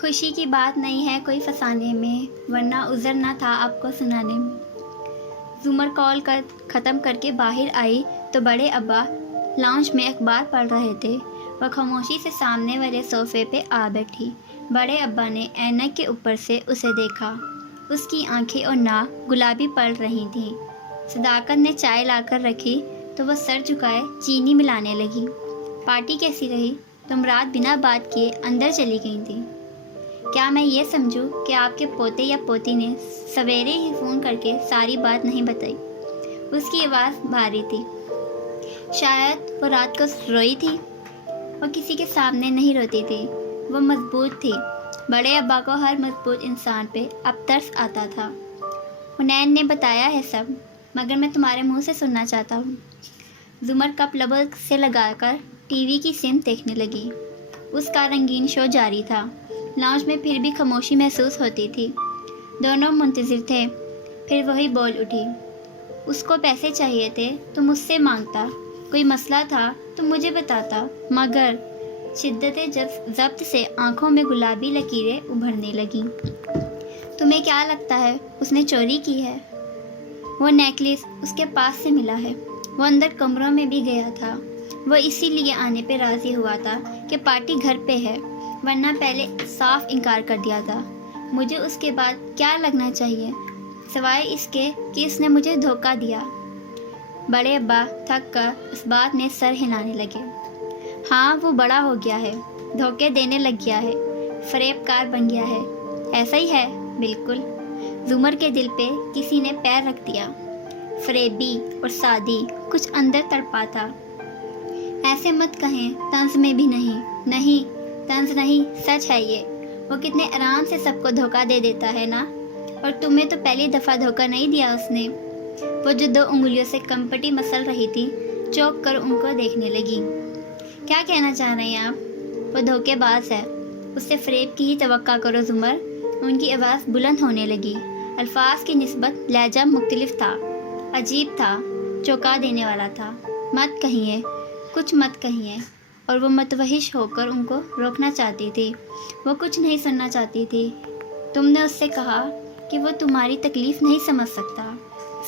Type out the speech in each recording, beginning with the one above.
خوشی کی بات نہیں ہے کوئی فسانے میں، ورنہ عذر نہ تھا آپ کو سنانے میں۔ زمر کال ختم کر کے باہر آئی تو بڑے ابا لاؤنج میں اخبار پڑھ رہے تھے۔ وہ خاموشی سے سامنے والے صوفے پہ آ بیٹھی۔ بڑے ابا نے اینک کے اوپر سے اسے دیکھا۔ اس کی آنکھیں اور ناک گلابی پڑ رہی تھیں۔ صداقت نے چائے لا کر رکھی تو وہ سر جھکائے چینی ملانے لگی۔ پارٹی کیسی رہی؟ تم رات بنا بات کیے اندر چلی گئی تھی۔ کیا میں یہ سمجھوں کہ آپ کے پوتے یا پوتی نے سویرے ہی فون کر کے ساری بات نہیں بتائی؟ اس کی آواز بھاری تھی۔ شاید وہ رات کو روئی تھی۔ وہ کسی کے سامنے نہیں روتی تھی، وہ مضبوط تھی۔ بڑے ابا کو ہر مضبوط انسان پہ اب ترس آتا تھا۔ حنین نے بتایا ہے سب، مگر میں تمہارے منہ سے سننا چاہتا ہوں۔ زمر کپ لبوں سے لگا کر ٹی وی کی سمت دیکھنے لگی۔ اس کا رنگین شو جاری تھا۔ لاؤنج میں پھر بھی خاموشی محسوس ہوتی تھی۔ دونوں منتظر تھے۔ پھر وہی بول اٹھی۔ اس کو پیسے چاہیے تھے تو مجھ سے مانگتا، کوئی مسئلہ تھا تو مجھے بتاتا، مگر شدت ضبط سے آنکھوں میں گلابی لکیریں ابھرنے لگیں۔ تمہیں کیا لگتا ہے اس نے چوری کی ہے؟ وہ نیکلس اس کے پاس سے ملا ہے۔ وہ اندر کمروں میں بھی گیا تھا۔ وہ اسی لیے آنے پہ راضی ہوا تھا کہ پارٹی گھر پہ ہے، ورنہ پہلے صاف انکار کر دیا تھا۔ مجھے اس کے بعد کیا لگنا چاہیے سوائے اس کے کہ اس نے مجھے دھوکہ دیا؟ بڑے ابا تھک کر اس بات میں سر ہلانے لگے۔ ہاں، وہ بڑا ہو گیا ہے، دھوکے دینے لگ گیا ہے، فریب کار بن گیا ہے۔ ایسا ہی ہے، بالکل۔ زمر کے دل پہ کسی نے پیر رکھ دیا۔ فریبی اور سادی کچھ اندر تڑپا تھا۔ ایسے مت کہیں، طنز میں بھی نہیں۔ نہیں، طنز نہیں، سچ ہے یہ۔ وہ کتنے آرام سے سب کو دھوکہ دے دیتا ہے نا؟ اور تمہیں تو پہلی دفعہ دھوکہ نہیں دیا اس نے۔ وہ جو 2 انگلیوں سے کمپٹی مسل رہی تھی، چوک کر ان کو دیکھنے لگی۔ کیا کہنا چاہ رہے ہیں آپ؟ وہ دھوکے باز ہے، اس سے فریب کی ہی توقع کرو زمر۔ ان کی آواز بلند ہونے لگی۔ الفاظ کی نسبت لہجہ مختلف تھا، عجیب تھا، چونکا دینے والا تھا۔ مت کہیے، کچھ مت کہیے۔ اور وہ متوحش ہو کر ان کو روکنا چاہتی تھی۔ وہ کچھ نہیں سننا چاہتی تھی۔ تم نے اس سے کہا کہ وہ تمہاری تکلیف نہیں سمجھ سکتا۔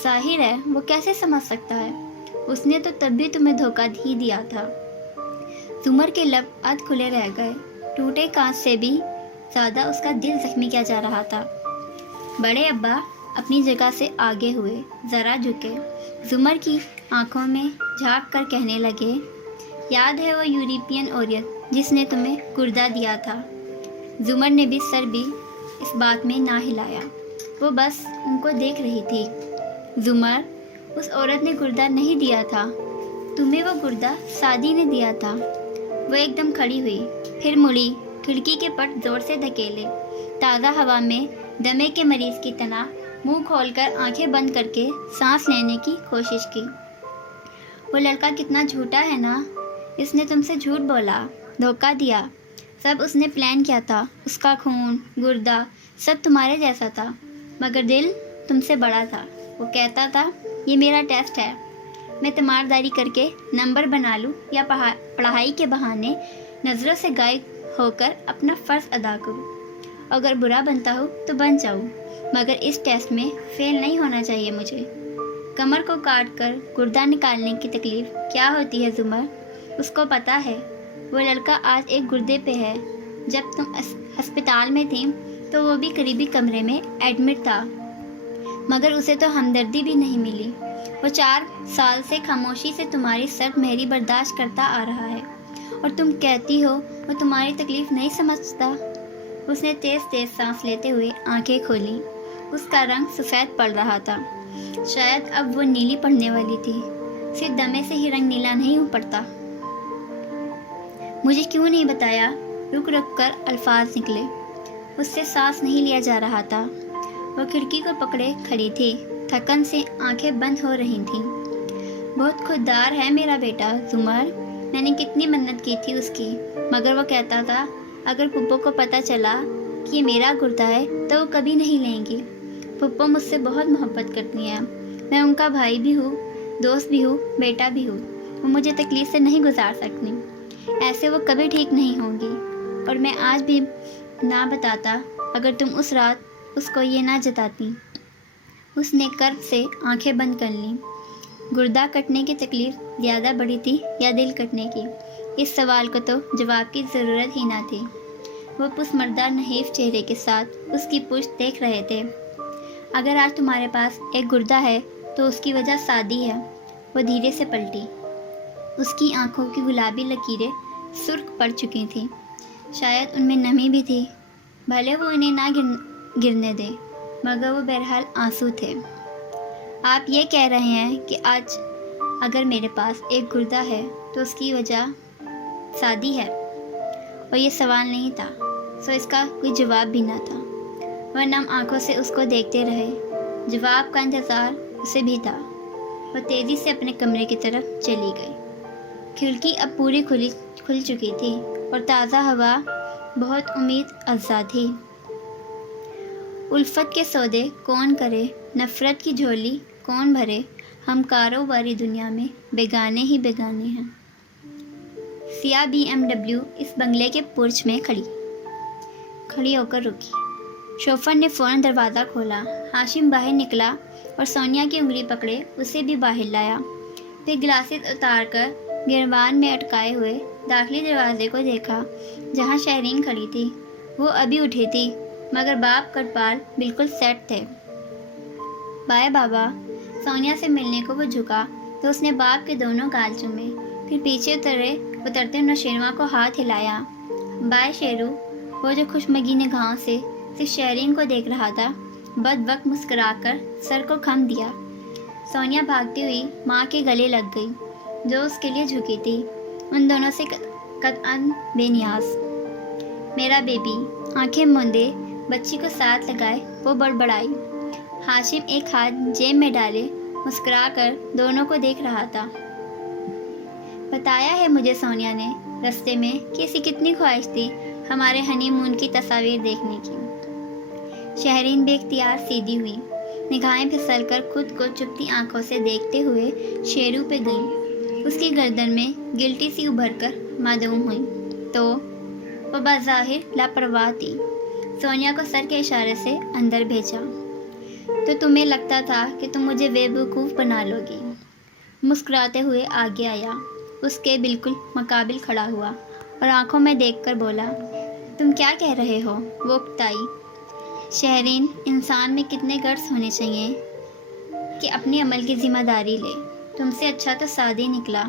ظاہر ہے وہ کیسے سمجھ سکتا ہے؟ اس نے تو تب بھی تمہیں دھوکہ ہی دیا تھا۔ زمر کے لب ادھ کھلے رہ گئے۔ ٹوٹے کانچ سے بھی زیادہ اس کا دل زخمی کیا جا رہا تھا۔ بڑے ابا اپنی جگہ سے آگے ہوئے، ذرا جھکے، زمر کی آنکھوں میں جھانک کر کہنے لگے، یاد ہے وہ یورپین عورت جس نے تمہیں گردہ دیا تھا؟ زمر نے بھی سر بھی اس بات میں نہ ہلایا۔ وہ بس ان کو دیکھ رہی تھی۔ زمر، اس عورت نے گردہ نہیں دیا تھا، تمہیں وہ گردہ سادی نے دیا تھا۔ وہ ایک دم کھڑی ہوئی، پھر مڑی، کھڑکی کے پٹ زور سے دھکیلے، تازہ ہوا میں دمے کے مریض کی طرح منہ کھول کر آنکھیں بند کر کے سانس لینے کی کوشش کی۔ وہ لڑکا کتنا جھوٹا ہے نا؟ اس نے تم سے جھوٹ بولا، دھوکہ دیا۔ سب اس نے پلان کیا تھا۔ اس کا خون، گردہ، سب تمہارے جیسا تھا، مگر دل تم سے بڑا تھا۔ وہ کہتا تھا، یہ میرا ٹیسٹ ہے، میں تیمارداری کر کے نمبر بنا لوں یا پڑھائی کے بہانے نظروں سے غائب ہو کر اپنا فرض ادا کروں۔ اگر برا بنتا ہوں تو بن جاؤں، مگر اس ٹیسٹ میں فیل نہیں ہونا چاہیے مجھے۔ کمر کو کاٹ کر گردہ نکالنے کی تکلیف کیا ہوتی ہے زمر؟ اس کو پتہ ہے۔ وہ لڑکا آج ایک گردے پہ ہے۔ جب تم ہسپتال میں تھیں تو وہ بھی قریبی کمرے میں ایڈمٹ تھا، مگر اسے تو ہمدردی بھی نہیں ملی۔ وہ 4 سال سے خاموشی سے تمہاری سرد مہری برداشت کرتا آ رہا ہے، اور تم کہتی ہو وہ تمہاری تکلیف نہیں سمجھتا۔ اس نے تیز تیز سانس لیتے ہوئے آنکھیں کھولیں۔ اس کا رنگ سفید پڑ رہا تھا، شاید اب وہ نیلی پڑنے والی تھی۔ صرف دمے سے ہی رنگ نیلا نہیں پڑتا۔ مجھے کیوں نہیں بتایا؟ رک رک کر الفاظ نکلے۔ اس سے سانس نہیں لیا جا رہا تھا۔ وہ کھڑکی کو پکڑے کھڑی تھی، تھکن سے آنکھیں بند ہو رہی تھیں۔ بہت خوددار ہے میرا بیٹا زمر، میں نے کتنی منت کی تھی اس کی، مگر وہ کہتا تھا اگر پھپھو کو پتہ چلا کہ یہ میرا گردہ ہے تو وہ کبھی نہیں لیں گی۔ پھپھو مجھ سے بہت محبت کرتی ہیں، میں ان کا بھائی بھی ہوں، دوست بھی ہوں، بیٹا بھی ہوں۔ وہ مجھے تکلیف سے نہیں گزار سکتی، ایسے وہ کبھی ٹھیک نہیں ہوں گی۔ اور میں آج بھی نہ بتاتا اگر تم اس رات اس کو یہ نہ جتاتی۔ اس نے کرب سے آنکھیں بند کر لیں۔ گردہ کٹنے کی تکلیف زیادہ بڑی تھی یا دل کٹنے کی؟ اس سوال کو تو جواب کی ضرورت ہی نہ تھی۔ وہ پسماندہ نحیف چہرے کے ساتھ اس کی پشت دیکھ رہے تھے۔ اگر آج تمہارے پاس ایک گردہ ہے تو اس کی وجہ شادی ہے۔ وہ دھیرے سے پلٹی۔ اس کی آنکھوں کی گلابی لکیریں سرخ پڑ چکی تھیں، شاید ان میں نمی بھی تھی۔ بھلے وہ انہیں نہ گرنے دے، مگر وہ بہرحال آنسو تھے۔ آپ یہ کہہ رہے ہیں کہ آج اگر میرے پاس ایک گردہ ہے تو اس کی وجہ شادی ہے؟ اور یہ سوال نہیں تھا، سو اس کا کوئی جواب بھی نہ تھا۔ وہ نم آنکھوں سے اس کو دیکھتے رہے۔ جواب کا انتظار اسے بھی تھا۔ وہ تیزی سے اپنے کمرے کی طرف چلی گئی۔ کھڑکی اب پوری کھل چکی تھی اور تازہ ہوا بہت امید افزا تھی۔ الفت کے سودے کون کرے، نفرت کی جھولی کون بھرے، ہم کاروباری دنیا میں بیگانے ہی بیگانے ہیں۔ سیاہ BMW اس بنگلے کے پورچ میں کھڑی ہو کر رکی۔ شوفر نے فوراً دروازہ کھولا۔ ہاشم باہر نکلا اور سونیا کی انگلی پکڑے اسے بھی باہر لایا۔ پھر گلاسز اتار کر گریبان میں اٹکائے ہوئے داخلی دروازے کو دیکھا جہاں شہرین کھڑی تھی۔ وہ ابھی اٹھی تھی مگر باپ کٹبال بالکل سیٹ تھے۔ بائے بابا۔ سونیا سے ملنے کو وہ جھکا تو اس نے باپ کے دونوں گال چومے، پھر پیچھے اترتے نوشیروان کو ہاتھ ہلایا۔ بائے شیرو۔ وہ جو خوشمگی نگاہوں سے صرف شہرین کو دیکھ رہا تھا، بد وقت مسکرا کر سر کو خم دیا۔ سونیا بھاگتی ہوئی ماں کے گلے لگ گئی جو اس کے لیے جھکی تھی، ان دونوں سے قطعاً بے نیاز۔ میرا بیبی۔ آنکھیں موندے بچی کو ساتھ لگائے وہ بڑبڑائی۔ ہاشم ایک ہاتھ جیب میں ڈالے مسکرا کر دونوں کو دیکھ رہا تھا۔ بتایا ہے مجھے سونیا نے رستے میں کہ ایسی کتنی خواہش تھی ہمارے ہنی مون کی تصاویر دیکھنے کی۔ شہرین بے اختیار سیدھی ہوئی، نگاہیں پھسل کر خود کو چپتی آنکھوں سے دیکھتے ہوئے شیرو پہ گئی۔ اس کی گردن میں گلٹی سی ابھر کر معدوم ہوئی تو وہ بظاہر لاپرواہ تھی۔ سونیا کو سر کے اشارے سے اندر بھیجا۔ تو تمہیں لگتا تھا کہ تم مجھے بے وقوف بنا لو گی؟ مسکراتے ہوئے آگے آیا، اس کے بالکل مقابل کھڑا ہوا اور آنکھوں میں دیکھ کر بولا، تم کیا کہہ رہے ہو؟ وہ اکتائی۔ شہرین، انسان میں کتنے گٹس ہونے چاہیے کہ اپنی عمل کی ذمہ داری لے۔ تم سے اچھا تو سادی نکلا۔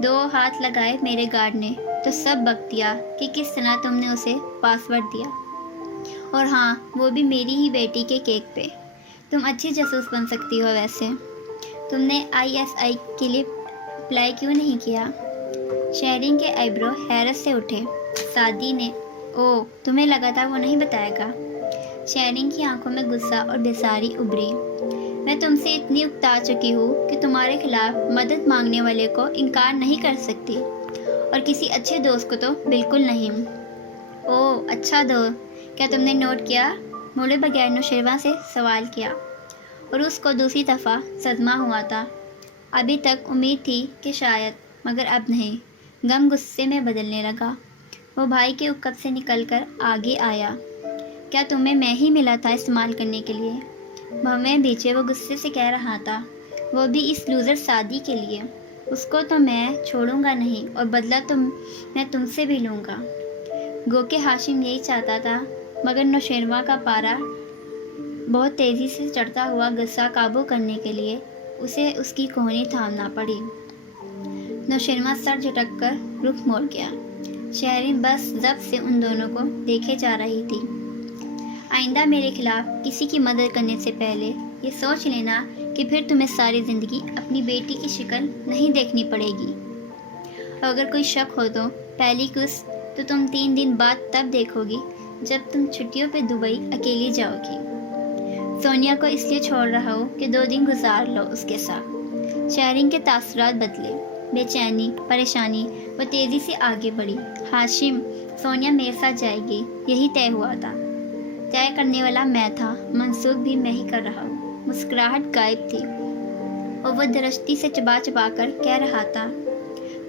2 ہاتھ لگائے میرے گارڈ نے تو سب بک دیا کہ کس طرح تم نے اسے پاسورڈ دیا، اور ہاں وہ بھی میری ہی بیٹی کے کیک پہ۔ تم اچھی جاسوس بن سکتی ہو ویسے۔ تم نے ISI کے لیے اپلائی کیوں نہیں کیا؟ شہرین کے آئیبرو حیرت سے اٹھے۔ سادی نے، اوہ تمہیں لگا تھا وہ نہیں بتائے گا؟ شہرین کی آنکھوں میں غصہ اور بیزاری ابھری۔ میں تم سے اتنی اکتا چکی ہوں کہ تمہارے خلاف مدد مانگنے والے کو انکار نہیں کر سکتی، اور کسی اچھے دوست کو تو بالکل نہیں۔ اوہ اچھا دوست، کیا تم نے نوٹ کیا؟ موڑے بغیر نوشیروان سے سوال کیا، اور اس کو دوسری دفعہ صدمہ ہوا تھا۔ ابھی تک امید تھی کہ شاید، مگر اب نہیں۔ غم غصے میں بدلنے لگا۔ وہ بھائی کے عقب سے نکل کر آگے آیا۔ کیا تمہیں میں ہی ملا تھا استعمال کرنے کے لیے؟ بھویں بیچے وہ غصے سے کہہ رہا تھا، وہ بھی اس لوزر سادی کے لیے۔ اس کو تو میں چھوڑوں گا نہیں، اور بدلہ تو میں تم سے بھی لوں گا۔ گو کہ ہاشم یہی چاہتا تھا، مگر نوشیروان کا پارا بہت تیزی سے چڑھتا ہوا غصہ قابو کرنے کے لیے اسے اس کی کوہنی تھامنا پڑی۔ نوشیروان سر جھٹک کر رخ موڑ گیا۔ شہرین بس ضبط سے ان دونوں کو دیکھے جا رہی تھی۔ آئندہ میرے خلاف کسی کی مدد کرنے سے پہلے یہ سوچ لینا کہ پھر تمہیں ساری زندگی اپنی بیٹی کی شکل نہیں دیکھنی پڑے گی۔ اور اگر کوئی شک ہو تو پہلی کس تو تم 3 دن بعد تب دیکھو گی جب تم چھٹیوں پہ دبئی اکیلی جاؤ گی۔ سونیا کو اس لیے چھوڑ رہا ہو کہ 2 دن گزار لو اس کے ساتھ۔ شہرین کے تاثرات بدلے، بے چینی، پریشانی۔ وہ تیزی سے آگے بڑھی۔ ہاشم، سونیا میرے ساتھ جائے گی، یہی طے ہوا تھا۔ طے کرنے والا میں تھا، منسوخ بھی میں ہی کر رہا ہوں۔ مسکراہٹ غائب تھی اور وہ درشتی سے چبا چبا کر کہہ رہا تھا،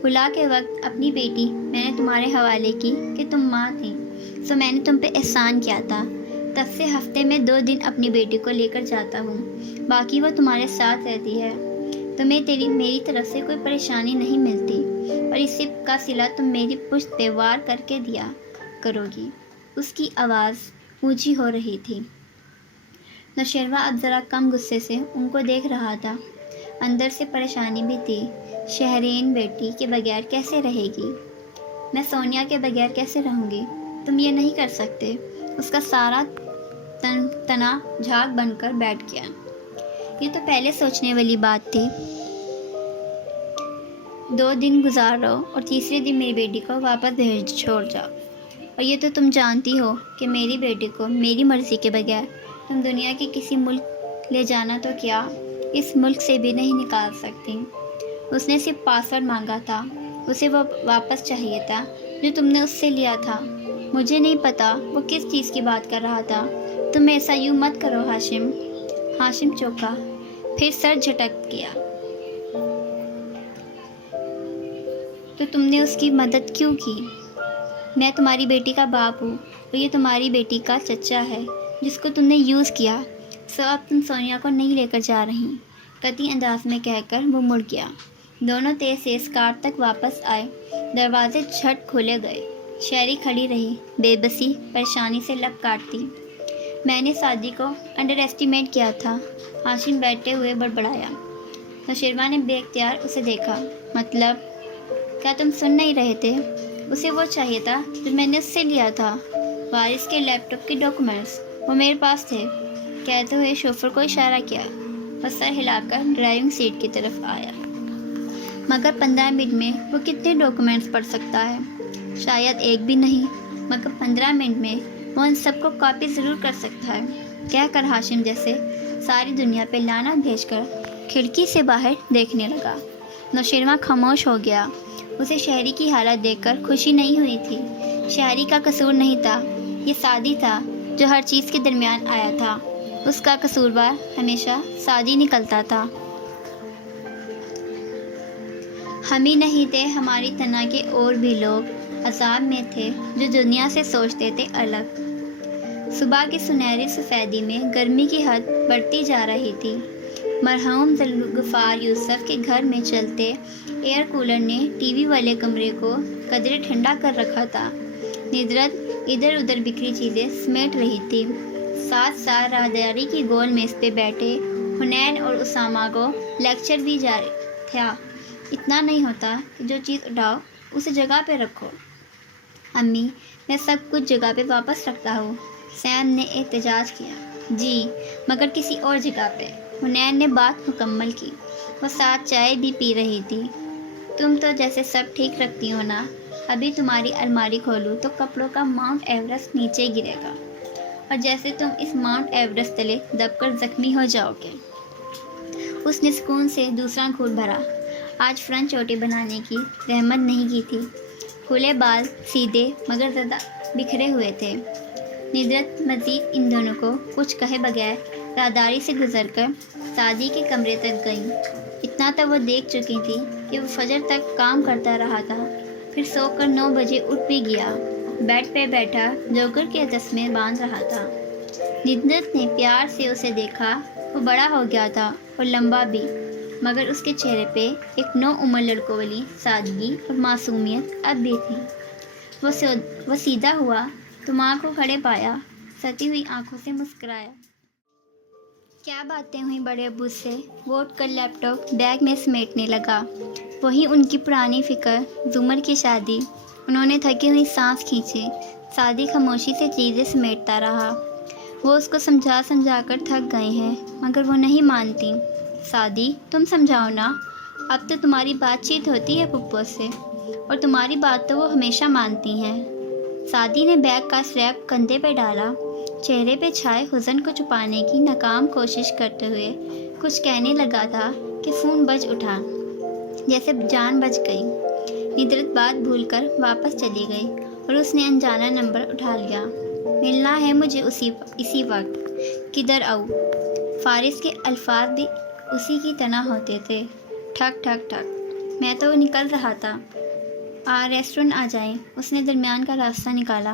بلا کے وقت اپنی بیٹی میں نے تمہارے حوالے کی کہ تم ماں تھی، سو میں نے تم پہ احسان کیا تھا. تب سے ہفتے میں 2 دن اپنی بیٹی کو لے کر جاتا ہوں, باقی وہ تمہارے ساتھ رہتی ہے. تمہیں میری طرف سے کوئی پریشانی نہیں ملتی, اور اس کا صلہ تم میری پشت پہ وار کر کے دیا کرو گی. اس کی آواز اونچی ہو رہی تھی. نوشیروان اب ذرا کم غصے سے ان کو دیکھ رہا تھا. اندر سے پریشانی بھی تھی. شہرین بیٹی کے بغیر کیسے رہے گی؟ میں سونیا کے بغیر کیسے رہوں گی؟ تم یہ نہیں کر سکتے. اس کا سارا تنا جھاگ بن کر بیٹھ گیا. یہ تو پہلے سوچنے والی بات تھی. 2 دن گزار رہو اور تیسرے دن میری بیٹی کو واپس چھوڑ جاؤ. اور یہ تو تم جانتی ہو کہ میری بیٹی کو میری مرضی کے بغیر تم دنیا کے کسی ملک لے جانا تو کیا اس ملک سے بھی نہیں نکال سکتی. اس نے صرف پاسورڈ مانگا تھا. اسے وہ واپس چاہیے تھا جو تم نے اس سے لیا تھا. مجھے نہیں پتا وہ کس چیز کی بات کر رہا تھا. تم ایسا یوں مت کرو ہاشم. ہاشم چوکا, پھر سر جھٹک گیا. تو تم نے اس کی مدد کیوں کی؟ میں تمہاری بیٹی کا باپ ہوں اور یہ تمہاری بیٹی کا چچا ہے جس کو تم نے یوز کیا. سو اب تم سونیا کو نہیں لے کر جا رہی, قطعی انداز میں کہہ کر وہ مڑ گیا. دونوں تیز کار تک واپس آئے. دروازے جھٹ کھولے گئے. شہری کھڑی رہی, بے بسی, پریشانی سے لب کاٹتی. میں نے سعدی کو انڈر ایسٹیمیٹ کیا تھا, ہاشم بیٹھے ہوئے بڑبڑایا. نوشیروان نے بے اختیار اسے دیکھا. مطلب کیا تم سن نہیں رہے تھے؟ اسے وہ چاہیے تھا جو میں نے اس سے لیا تھا. وارث کے لیپ ٹاپ کے ڈاکومنٹس وہ میرے پاس تھے. کہتے ہوئے شوفر کو اشارہ کیا اور سر ہلا کر ڈرائیونگ سیٹ کی طرف آیا. مگر 15 منٹ میں وہ کتنے ڈاکومنٹس پڑھ سکتا ہے؟ شاید ایک بھی نہیں. مگر 15 منٹ میں وہ ان سب کو کاپی ضرور کر سکتا ہے. کہہ کر ہاشم جیسے ساری دنیا پہ لانا بھیج کر کھڑکی سے باہر دیکھنے لگا. نوشیروان خاموش ہو گیا. اسے شہری کی حالت دیکھ کر خوشی نہیں ہوئی تھی. شہری کا قصور نہیں تھا, یہ سعدی تھا جو ہر چیز کے درمیان آیا تھا. اس کا قصوروار ہمیشہ سعدی نکلتا تھا. ہم ہی نہیں تھے, ہماری طرح کے اور بھی لوگ عذاب میں تھے جو دنیا سے سوچتے تھے الگ. صبح کی سنہری سفیدی میں گرمی کی حد بڑھتی جا رہی تھی. مرحوم ذوالغفار یوسف کے گھر میں چلتے ایئر کولر نے ٹی وی والے کمرے کو قدرے ٹھنڈا کر رکھا تھا. ندرت ادھر ادھر بکھری چیزیں سمیٹ رہی تھی. ساتھ راہداری کی گول میز پہ بیٹھے حنین اور اسامہ کو لیکچر بھی جاری تھا. اتنا نہیں ہوتا کہ جو چیز اٹھاؤ اسے جگہ پہ رکھو. امی, میں سب کچھ جگہ پہ واپس رکھتا ہوں, سیم نے احتجاج کیا. جی, مگر کسی اور جگہ پہ. حنین نے بات مکمل کی. وہ ساتھ چائے بھی پی رہی تھی. تم تو جیسے سب ٹھیک رکھتی ہو نا. ابھی تمہاری الماری کھولوں تو کپڑوں کا ماؤنٹ ایوریسٹ نیچے گرے گا, اور جیسے تم اس ماؤنٹ ایوریسٹ تلے دب کر زخمی ہو جاؤ گے. اس نے سکون سے دوسرا گھونٹ بھرا. آج فرنچ روٹی بنانے کی رحمت نہیں کی تھی. کھلے بال سیدھے مگر زیادہ بکھرے ہوئے تھے. ندرت مزید ان دونوں کو کچھ کہے بغیر راہداری سے گزر کر سعدی کے کمرے تک گئیں. اتنا تو وہ دیکھ چکی تھی کہ وہ فجر تک کام کرتا رہا تھا, پھر سو کر 9 بجے اٹھ بھی گیا. بیڈ پہ بیٹھا جوکر کے تسمے باندھ رہا تھا. ندرت نے پیار سے اسے دیکھا. وہ بڑا ہو گیا تھا اور لمبا بھی, مگر اس کے چہرے پہ ایک نو عمر لڑکوں والی سادگی اور معصومیت اب بھی تھی. وہ سیدھا ہوا تو ماں کو کھڑے پایا. ستی ہوئی آنکھوں سے مسکرایا. کیا باتیں ہوئیں بڑے ابو سے؟ وہ اٹھ کر لیپ ٹاپ بیگ میں سمیٹنے لگا. وہی ان کی پرانی فکر, زمر کی شادی. انہوں نے تھکی ہوئی سانس کھینچی. سعدی خاموشی سے چیزیں سمیٹتا رہا. وہ اس کو سمجھا کر تھک گئے ہیں, مگر وہ نہیں مانتی. سعدی, تم سمجھاؤ نا. اب تو تمہاری بات چیت ہوتی ہے پپو سے, اور تمہاری بات تو وہ ہمیشہ مانتی ہیں. سعدی نے بیگ کا سٹریپ کندھے پہ ڈالا. چہرے پہ چھائے حزن کو چھپانے کی ناکام کوشش کرتے ہوئے کچھ کہنے لگا تھا کہ فون بج اٹھا. جیسے جان بچ گئی. ندرت بات بھول کر واپس چلی گئی اور اس نے انجانا نمبر اٹھا لیا. ملنا ہے مجھے اسی وقت. کدھر آؤں؟ فارس کے الفاظ بھی اسی کی طرح ہوتے تھے. ٹھک ٹھک ٹھک. میں تو نکل رہا تھا. ریسٹورنٹ آ جائیں. اس نے درمیان کا راستہ نکالا.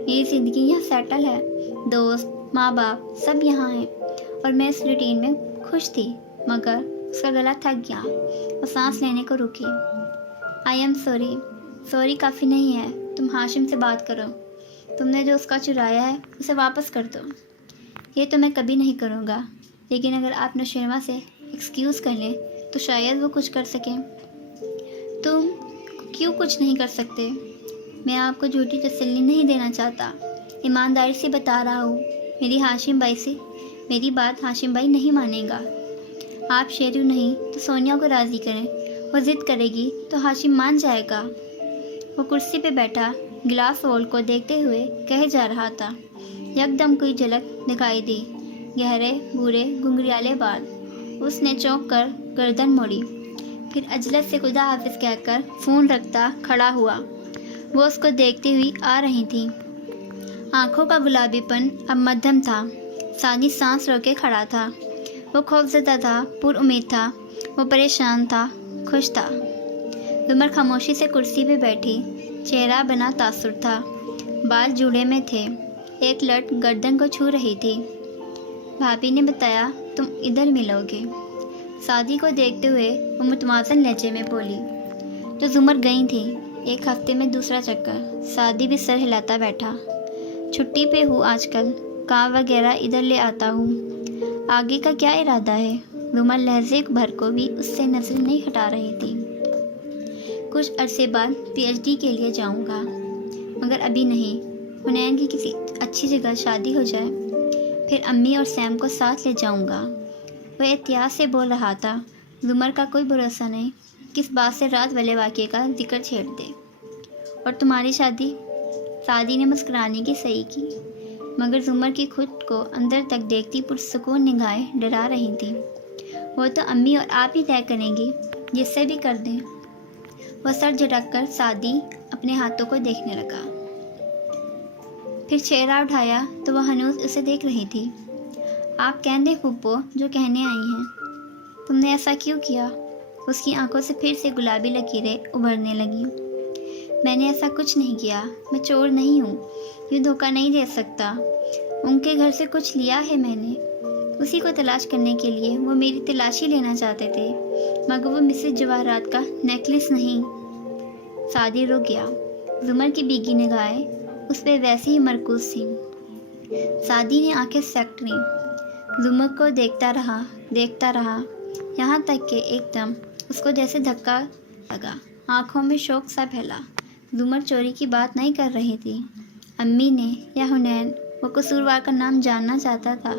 میری زندگی یہاں سیٹل ہے، دوست، ماں باپ سب یہاں ہیں اور میں اس روٹین میں خوش تھی، مگر اس کا گلا تھک گیا، وہ سانس لینے کو رکی۔ آئی ایم سوری کافی نہیں ہے، تم ہاشم سے بات کرو، تم نے جو اس کا چرایا ہے اسے واپس کر دو۔ یہ تو میں کبھی نہیں کروں گا، لیکن اگر آپ نوشیروان سے ایکسکیوز کر لیں تو شاید وہ کچھ کر سکیں۔ تم کیوں کچھ نہیں کر سکتے؟ میں آپ کو جھوٹی تسلی نہیں دینا چاہتا، ایمانداری سے بتا رہا ہوں، میری بات ہاشم بھائی نہیں مانے گا۔ آپ شیرو نہیں تو سونیا کو راضی کریں، وہ ضد کرے گی تو ہاشم مان جائے گا۔ وہ کرسی پہ بیٹھا گلاس وال کو دیکھتے ہوئے کہے جا رہا تھا۔ یکدم کوئی جھلک دکھائی دی، گہرے بھورے گھنگریالے بال۔ اس نے چونک کر گردن موڑی، پھر عجلت سے خدا حافظ کہہ کر فون رکھتا کھڑا ہوا۔ وہ اس کو دیکھتی ہوئی آ رہی تھی، آنکھوں کا گلابی پن اب مدھم تھا۔ سادی سانس روکے کھڑا تھا، وہ خوفزدہ تھا، پر امید تھا، وہ پریشان تھا، خوش تھا۔ زمر خاموشی سے کرسی پہ بیٹھی، چہرہ بنا تاثر تھا، بال جوڑے میں تھے، ایک لٹ گردن کو چھو رہی تھی۔ بھابھی نے بتایا تم ادھر ملو گے۔ سادی کو دیکھتے ہوئے وہ متوازن لہجے میں بولی۔ جو زمر گئی تھی، ایک ہفتے میں دوسرا چکر۔ سادی بھی سر ہلاتا بیٹھا۔ چھٹی پہ ہوں آج کل، کام وغیرہ ادھر لے آتا ہوں۔ آگے کا کیا ارادہ ہے؟ زمر لہجے بھر کو بھی اس سے نظر نہیں ہٹا رہی تھی۔ کچھ عرصے بعد پی ایچ ڈی کے لیے جاؤں گا، مگر ابھی نہیں۔ حنین کی کسی اچھی جگہ شادی ہو جائے، پھر امی اور سیم کو ساتھ لے جاؤں گا۔ وہ احتیاط سے بول رہا تھا، زمر کا کوئی بھروسہ نہیں کس بات سے رات والے واقعے کا ذکر چھیڑ دے۔ اور تمہاری شادی؟ سادی نے مسکرانے کی صحیح کی، مگر زمر کی خود کو اندر تک دیکھتی پرسکون نگاہیں ڈرا رہی تھی۔ وہ تو امی اور آپ ہی طے کریں گی، جس سے بھی کر دیں۔ وہ سر جھٹک کر سادی اپنے ہاتھوں کو دیکھنے لگا، پھر چہرہ اٹھایا تو وہ ہنوز اسے دیکھ رہی تھی۔ آپ کہہ دیں پھپھو جو کہنے آئی ہیں۔ تم نے ایسا کیوں کیا؟ اس کی آنکھوں سے پھر سے گلابی لکیریں ابھرنے لگیں۔ میں نے ایسا کچھ نہیں کیا، میں چور نہیں ہوں، یوں دھوکہ نہیں دے سکتا۔ ان کے گھر سے کچھ لیا ہے میں نے، اسی کو تلاش کرنے کے لیے وہ میری تلاشی لینا چاہتے تھے، مگر وہ مسز جواہرات کا نیکلس نہیں۔ سادی رک گیا، زمر کی بیگی نگاہیں اس پہ ویسے ہی مرکوز تھیں۔ سادی نے آنکھیں سکٹ لیں، زمر کو دیکھتا رہا، یہاں تک کہ ایک دم اس کو جیسے دھکا لگا، آنکھوں میں شوق سا پھیلا۔ زمر چوری کی بات نہیں کر رہی تھی، امی نے یا حنین، وہ قصوروار کا نام جاننا چاہتا تھا،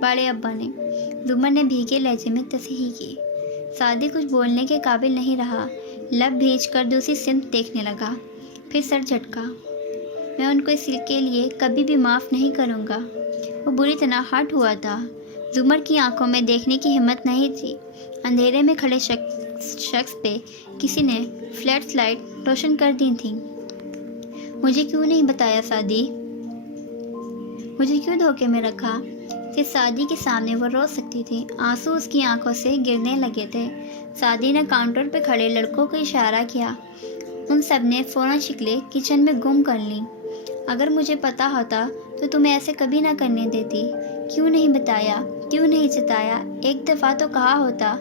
بڑے ابا نے۔ زمر نے بھیگے لہجے میں تصحیح کی۔ سادی کچھ بولنے کے قابل نہیں رہا، لب بھیج کر دوسری سمت دیکھنے لگا، پھر سر جھٹکا۔ میں ان کو اس کے لیے کبھی بھی معاف نہیں کروں گا۔ وہ بری طرح ہرٹ ہوا تھا، زمر کی آنکھوں میں دیکھنے کی ہمت نہیں تھی۔ اندھیرے میں کھڑے شخص پہ کسی نے فلیش لائٹ روشن کر دی تھی۔ مجھے کیوں نہیں بتایا سادی؟ مجھے کیوں دھوکے میں رکھا؟ پھر سادی کے سامنے وہ رو سکتی تھی، آنسو اس کی آنکھوں سے گرنے لگے تھے۔ سادی نے کاؤنٹر پہ کھڑے لڑکوں کو اشارہ کیا، ان سب نے فوراً شکلیں کچن میں گم کر لیں۔ اگر مجھے پتا ہوتا تو تمہیں ایسے کبھی نہ کرنے دیتی، کیوں نہیں بتایا، کیوں نہیں جتایا؟ ایک دفعہ تو کہا ہوتا،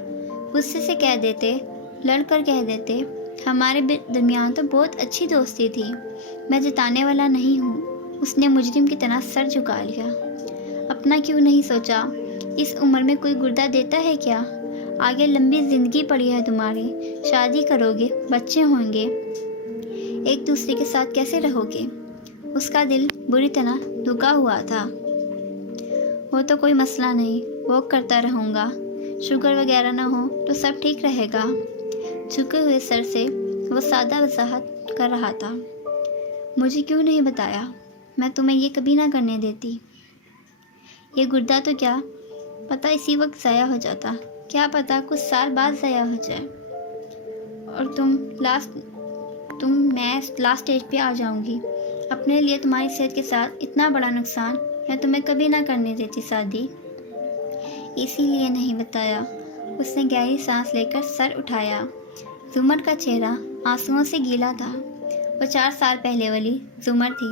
غصے سے کہہ دیتے، لڑ کر کہہ دیتے۔ ہمارے درمیان تو بہت اچھی دوستی تھی، میں جتانے والا نہیں ہوں۔ اس نے مجرم کی طرح سر جھکا لیا۔ اپنا کیوں نہیں سوچا؟ اس عمر میں کوئی گردہ دیتا ہے کیا؟ آگے لمبی زندگی پڑی ہے تمہاری، شادی کرو گے، بچے ہوں گے، ایک دوسرے کے ساتھ کیسے رہو گے؟ اس کا دل بری طرح دکھا ہوا تھا۔ وہ تو کوئی مسئلہ نہیں، واک کرتا رہوں گا، شوگر وغیرہ نہ ہو تو سب ٹھیک رہے گا۔ جھکے ہوئے سر سے وہ سادہ وضاحت کر رہا تھا۔ مجھے کیوں نہیں بتایا؟ میں تمہیں یہ کبھی نہ کرنے دیتی۔ یہ گردہ تو کیا پتہ اسی وقت ضائع ہو جاتا، کیا پتہ کچھ سال بعد ضائع ہو جائے، اور میں لاسٹ اسٹیج پہ آ جاؤں گی۔ اپنے لیے تمہاری صحت کے ساتھ اتنا بڑا نقصان میں تمہیں کبھی نہ کرنے دیتی سادی۔ اسی لیے نہیں بتایا۔ اس نے گہری سانس لے کر سر اٹھایا۔ زمر کا چہرہ آنسوؤں سے گیلا تھا، وہ 4 سال پہلے والی زمر تھی،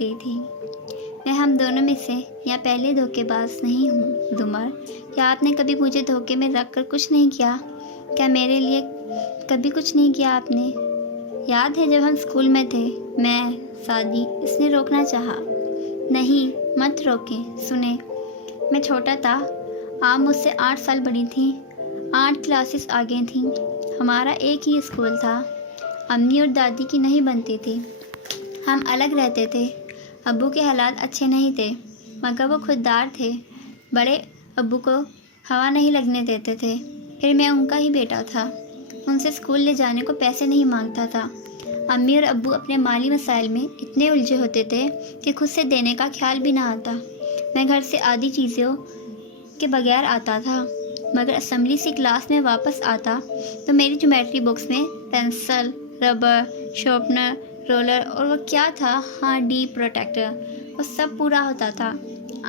گئی تھی۔ میں ہم دونوں میں سے یا پہلے دھوکے باز نہیں ہوں زمر، کیا آپ نے کبھی مجھے دھوکے میں رکھ کر کچھ نہیں کیا؟ کیا میرے لیے کبھی کچھ نہیں کیا آپ نے؟ یاد ہے جب ہم اسکول میں تھے، میں سادی، اس نے روکنا چاہا۔ نہیں، مت روکیں، سنیں، میں چھوٹا تھا، آپ مجھ سے 8 سال بڑی تھیں، 8 کلاسز آگے تھیں، ہمارا ایک ہی اسکول تھا، امی اور دادی کی نہیں بنتی تھی، ہم الگ رہتے تھے، ابو کے حالات اچھے نہیں تھے مگر وہ خوددار تھے، بڑے ابو کو ہوا نہیں لگنے دیتے تھے، پھر میں ان کا ہی بیٹا تھا، ان سے اسکول لے جانے کو پیسے نہیں مانگتا تھا، امی اور ابو اپنے مالی مسائل میں اتنے الجھے ہوتے تھے کہ خود سے دینے کا خیال بھی نہ آتا، میں گھر سے آدھی چیزوں کے بغیر آتا تھا، مگر اسمبلی سے کلاس میں واپس آتا تو میری جیومیٹری بکس میں پینسل، ربر، شارپنر، رولر اور وہ کیا تھا، ہاں ڈی پروٹیکٹر، وہ سب پورا ہوتا تھا۔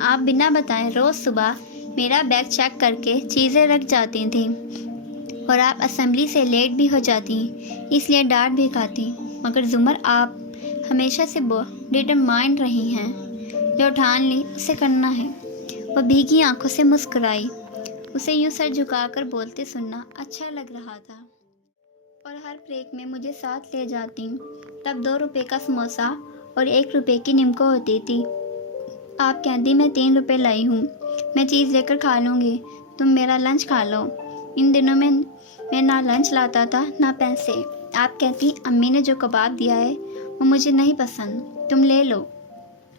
آپ بنا بتائیں روز صبح میرا بیگ چیک کر کے چیزیں رکھ جاتی تھیں اور آپ اسمبلی سے لیٹ بھی ہو جاتی، اس لیے ڈانٹ بھی کھاتی، مگر زمر آپ ہمیشہ سے ڈٹرمائنڈ رہی ہیں، جو ٹھان لی اسے کرنا ہے۔ وہ بھیگی آنکھوں سے مسکرائی، اسے یوں سر جھکا کر بولتے سننا اچھا لگ رہا تھا، اور ہر بریک میں مجھے ساتھ لے جاتی، تب 2 روپے کا سموسا اور 1 روپے کی نمکو ہوتی تھی، آپ کہتی میں 3 روپے لائی ہوں، میں چیز لے کر کھا لوں گی، تم میرا لنچ کھا لو۔ ان دنوں میں نہ لنچ لاتا تھا نہ پیسے، آپ کہتی امی نے جو کباب دیا ہے وہ مجھے نہیں پسند، تم لے لو،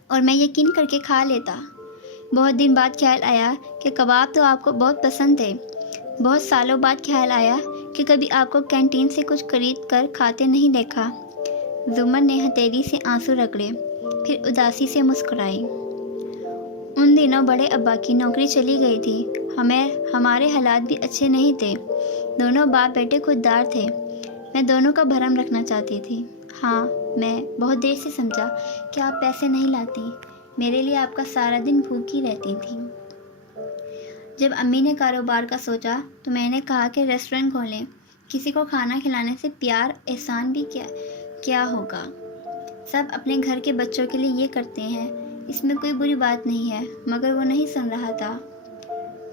اور میں یقین کر کے کھا لیتا۔ بہت دن بعد خیال آیا کہ کباب تو آپ کو بہت پسند تھے، بہت سالوں بعد خیال آیا کہ کبھی آپ کو کینٹین سے کچھ خرید کر کھاتے نہیں دیکھا۔ زمر نے ہتھیلی سے آنسو رگڑے، پھر اداسی سے مسکرائی۔ ان دنوں بڑے ابا کی نوکری چلی گئی تھی، ہمارے حالات بھی اچھے نہیں تھے، دونوں باپ بیٹے خوددار تھے، میں دونوں کا بھرم رکھنا چاہتی تھی۔ ہاں، میں بہت دیر سے سمجھا کہ آپ پیسے نہیں لاتی، میرے لیے آپ کا سارا دن بھوکی رہتی تھی۔ جب امی نے کاروبار کا سوچا تو میں نے کہا کہ ریسٹورنٹ کھولیں، کسی کو کھانا کھلانے سے پیار احسان بھی کیا ہوگا، سب اپنے گھر کے بچوں کے لیے یہ کرتے ہیں، اس میں کوئی بری بات نہیں ہے، مگر وہ نہیں سن رہا تھا۔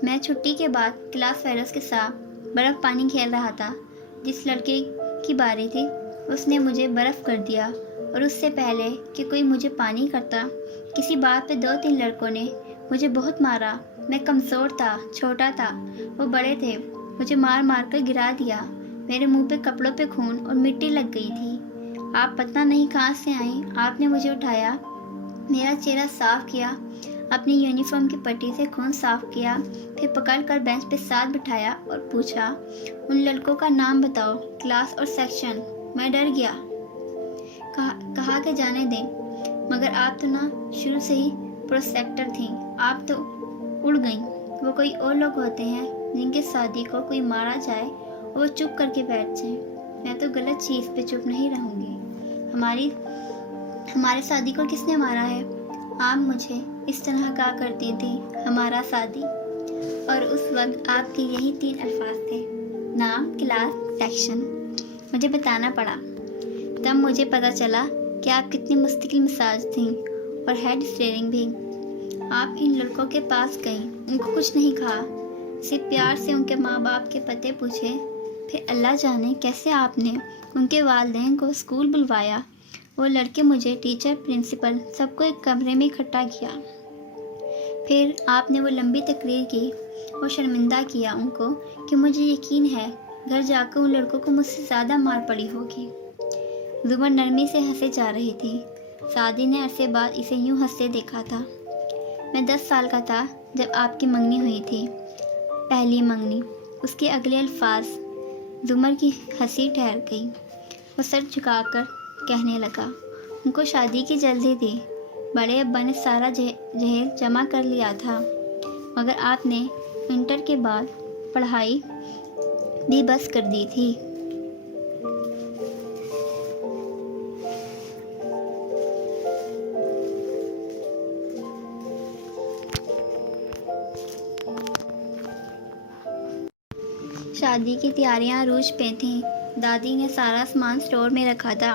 میں چھٹی کے بعد کلاس فیلوز کے ساتھ برف پانی کھیل رہا تھا، جس لڑکے کی باری تھی اس نے مجھے برف کر دیا، اور اس سے پہلے کہ کوئی مجھے پانی کرتا، کسی بات پہ 2-3 لڑکوں نے مجھے بہت مارا، میں کمزور تھا، چھوٹا تھا، وہ بڑے تھے، مجھے مار مار کر گرا دیا، میرے منہ پہ کپڑوں پہ خون اور مٹی لگ گئی تھی، آپ پتہ نہیں کہاں سے آئیں، آپ نے مجھے اٹھایا، میرا چہرہ صاف کیا، اپنی یونیفارم کی پٹی سے خون صاف کیا، پھر پکڑ کر بینچ پہ ساتھ بٹھایا اور پوچھا ان لڑکوں کا نام بتاؤ، کلاس اور سیکشن۔ میں ڈر گیا، کہا کہ جانے دیں، مگر آپ تو نہ شروع سے ہی پروسیکٹر تھیں، آپ تو اڑ گئیں، وہ کوئی اور لوگ ہوتے ہیں جن کے ساتھی کو کوئی مارا جائے اور وہ چپ کر کے بیٹھ جائیں، میں تو غلط چیز پہ چپ نہیں رہوں گی، ہمارے سادی کو کس نے مارا ہے؟ آپ مجھے اس طرح کہا کرتی تھی، ہمارا سادی، اور اس وقت آپ کے یہی 3 الفاظ تھے، نام، کلاس، سیکشن۔ مجھے بتانا پڑا، تب مجھے پتا چلا کہ آپ کتنی مستقل مزاج تھیں، اور ہیڈ اسٹیئرنگ بھی۔ آپ ان لڑکوں کے پاس گئیں، ان کو کچھ نہیں کہا، صرف پیار سے ان کے ماں باپ کے پتے پوچھے، پھر اللہ جانے کیسے آپ نے ان کے والدین کو اسکول بلوایا، وہ لڑکے مجھے، ٹیچر، پرنسپل، سب کو ایک کمرے میں اکٹھا کیا، پھر آپ نے وہ لمبی تقریر کی اور شرمندہ کیا ان کو کہ مجھے یقین ہے گھر جا کر ان لڑکوں کو مجھ سے زیادہ مار پڑی ہوگی۔ زمر نرمی سے ہنسے جا رہی تھی، سعدی نے عرصے بعد اسے یوں ہنستے دیکھا تھا۔ میں 10 سال کا تھا جب آپ کی منگنی ہوئی تھی، پہلی منگنی، اس کے اگلے الفاظ۔ زمر کی ہنسی ٹھہر گئی، وہ سر جھکا کر کہنے لگا، ان کو شادی کی جلدی تھی، بڑے ابا نے سارا جہیز جمع کر لیا تھا، مگر آپ نے انٹر کے بعد پڑھائی بھی بس کر دی تھی۔ شادی کی تیاریاں عروج پہ تھیں، دادی نے سارا سامان سٹور میں رکھا تھا،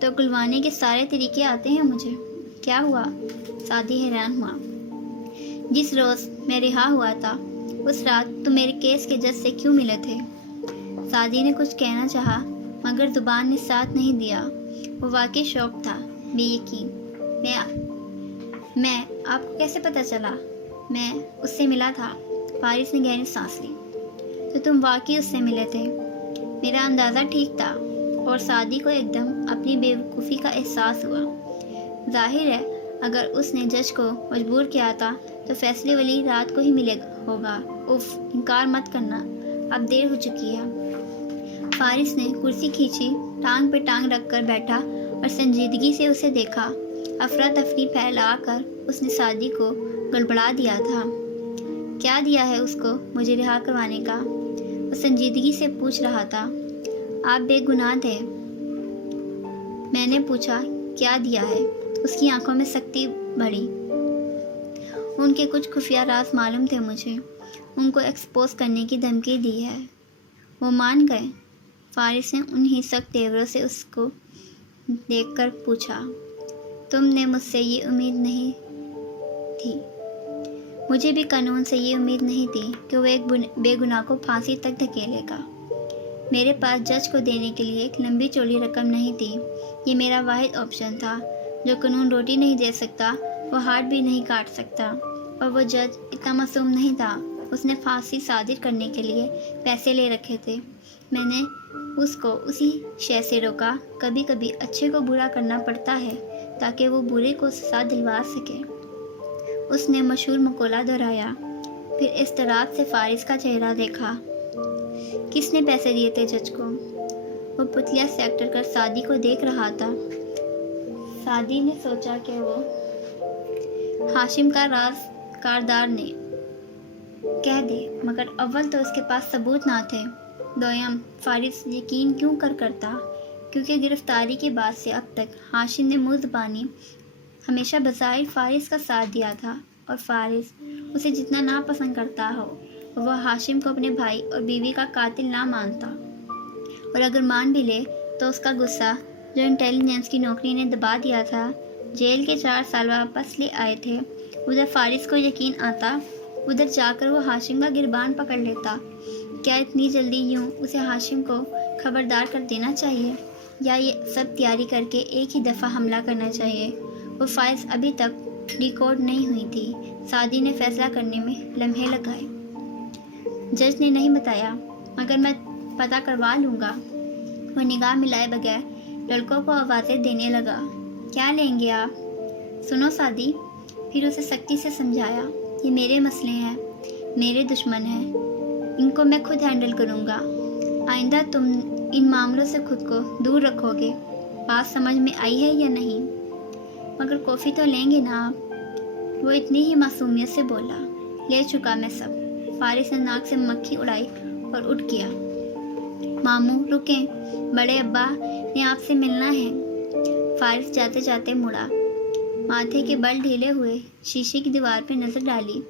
تو گلوانے کے سارے طریقے آتے ہیں مجھے۔ کیا ہوا؟ سعدی حیران ہوا۔ جس روز میں رہا ہوا تھا اس رات تم میرے کیس کے جج سے کیوں ملے تھے؟ سعدی نے کچھ کہنا چاہا مگر زبان نے ساتھ نہیں دیا۔ وہ واقعی شوق تھا، بے یقین۔ میں آپ کو کیسے پتہ چلا؟ میں اس سے ملا تھا۔ فارس نے گہری سانس لی۔ تو تم واقعی اس سے ملے تھے؟ میرا اندازہ ٹھیک تھا، اور سعدی کو ایک دم اپنی بے وقوفی کا احساس ہوا۔ ظاہر ہے اگر اس نے جج کو مجبور کیا تھا تو فیصلے والی رات کو ہی ملے ہوگا۔ اف، انکار مت کرنا، اب دیر ہو چکی ہے۔ فارس نے کرسی کھینچی، ٹانگ پہ ٹانگ رکھ کر بیٹھا اور سنجیدگی سے اسے دیکھا۔ افراتفری پھیلا کر اس نے سعدی کو گڑبڑا دیا تھا۔ کیا دیا ہے اس کو مجھے رہا کروانے کا؟ وہ سنجیدگی سے پوچھ رہا تھا۔ آپ بے گناہ تھے۔ میں نے پوچھا کیا دیا ہے؟ اس کی آنکھوں میں سختی بڑھی۔ ان کے کچھ خفیہ راز معلوم تھے مجھے، ان کو ایکسپوز کرنے کی دھمکی دی ہے۔ وہ مان گئے؟ فارس نے انہی سخت تیوروں سے اس کو دیکھ کر پوچھا۔ تم نے مجھ سے یہ امید نہیں تھی۔ مجھے بھی قانون سے یہ امید نہیں تھی کہ وہ ایک بے گناہ کو پھانسی تک دھکیلے گا۔ میرے پاس جج کو دینے کے لیے ایک لمبی چوڑی رقم نہیں تھی۔ یہ میرا واحد آپشن تھا۔ جو قانون روٹی نہیں دے سکتا وہ ہاتھ بھی نہیں کاٹ سکتا، اور وہ جج اتنا معصوم نہیں تھا۔ اس نے پھانسی صادر کرنے کے لیے پیسے لے رکھے تھے۔ میں نے اس کو اسی شے سے روکا۔ کبھی کبھی اچھے کو برا کرنا پڑتا ہے تاکہ وہ برے کو سزا دلوا سکے۔ اس نے مشہور مقولہ دہرایا، پھر اضطراب سے فارس کا چہرہ دیکھا۔ کس نے پیسے دیے تھے جج کو؟ وہ پتلیاں سیکٹر کر سعدی کو دیکھ رہا تھا۔ سعدی نے سوچا کہ وہ ہاشم کا راز کاردار نے کہہ دے، مگر اول تو اس کے پاس ثبوت نہ تھے۔ دویم، فارس یقین کیوں کرتا؟ کیونکہ گرفتاری کے بعد سے اب تک ہاشم نے منہ زبانی ہمیشہ بظاہر فارس کا ساتھ دیا تھا، اور فارس اسے جتنا ناپسند کرتا ہو وہ ہاشم کو اپنے بھائی اور بیوی کا قاتل نہ مانتا، اور اگر مان بھی لے تو اس کا غصہ جو انٹیلیجنس کی نوکری نے دبا دیا تھا، جیل کے 4 سال واپس لے آئے تھے۔ ادھر فارس کو یقین آتا، ادھر جا کر وہ ہاشم کا گربان پکڑ لیتا۔ کیا اتنی جلدی یوں اسے ہاشم کو خبردار کر دینا چاہیے، یا یہ سب تیاری کر کے ایک ہی دفعہ حملہ کرنا چاہیے؟ وہ فائلز ابھی تک ریکارڈ نہیں ہوئی تھی۔ سعدی نے فیصلہ کرنے میں لمحے لگائے۔ جج نے نہیں بتایا، مگر میں پتہ کروا لوں گا۔ وہ نگاہ ملائے بغیر لڑکوں کو آوازیں دینے لگا۔ کیا لیں گے آپ؟ سنو سعدی، پھر اسے سختی سے سمجھایا، یہ میرے مسئلے ہیں، میرے دشمن ہیں، ان کو میں خود ہینڈل کروں گا۔ آئندہ تم ان معاملوں سے خود کو دور رکھو گے۔ بات سمجھ میں آئی ہے یا نہیں؟ مگر کافی تو لیں گے نا آپ؟ وہ اتنی ہی معصومیت سے بولا۔ لے چکا میں سب۔ فارس نے ناک سے مکھی اڑائی اور اٹھ گیا۔ ماموں رکیں، بڑے ابا نے آپ سے ملنا ہے۔ فارس جاتے جاتے مڑا، ماتھے کے بل ڈھیلے ہوئے شیشے کی دیوار پہ نظر ڈالی۔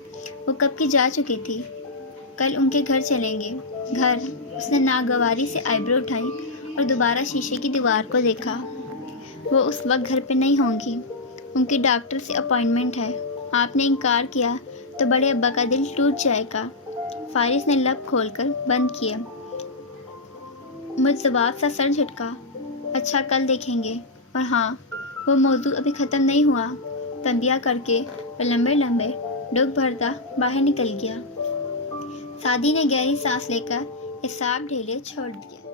وہ کب کی جا چکی تھی۔ کل ان کے گھر چلیں گے۔ گھر؟ اس نے ناگواری سے آئیبرو اٹھائی اور دوبارہ شیشے کی دیوار کو دیکھا۔ وہ اس وقت گھر پہ نہیں ہوں گی، ان کی ڈاکٹر سے اپائنٹمنٹ ہے۔ آپ نے انکار کیا تو بڑے ابا کا دل ٹوٹ جائے گا۔ فارس نے لب کھول کر بند کیے۔ مجذبات سا سر جھٹکا۔ اچھا کل دیکھیں گے۔ اور ہاں، وہ موضوع ابھی ختم نہیں ہوا۔ تنبیہ کر کے وہ لمبے لمبے ڈگ بھرتا باہر نکل گیا۔ سعدی نے گہری سانس لے کر اعصاب ڈھیلے چھوڑ دیے۔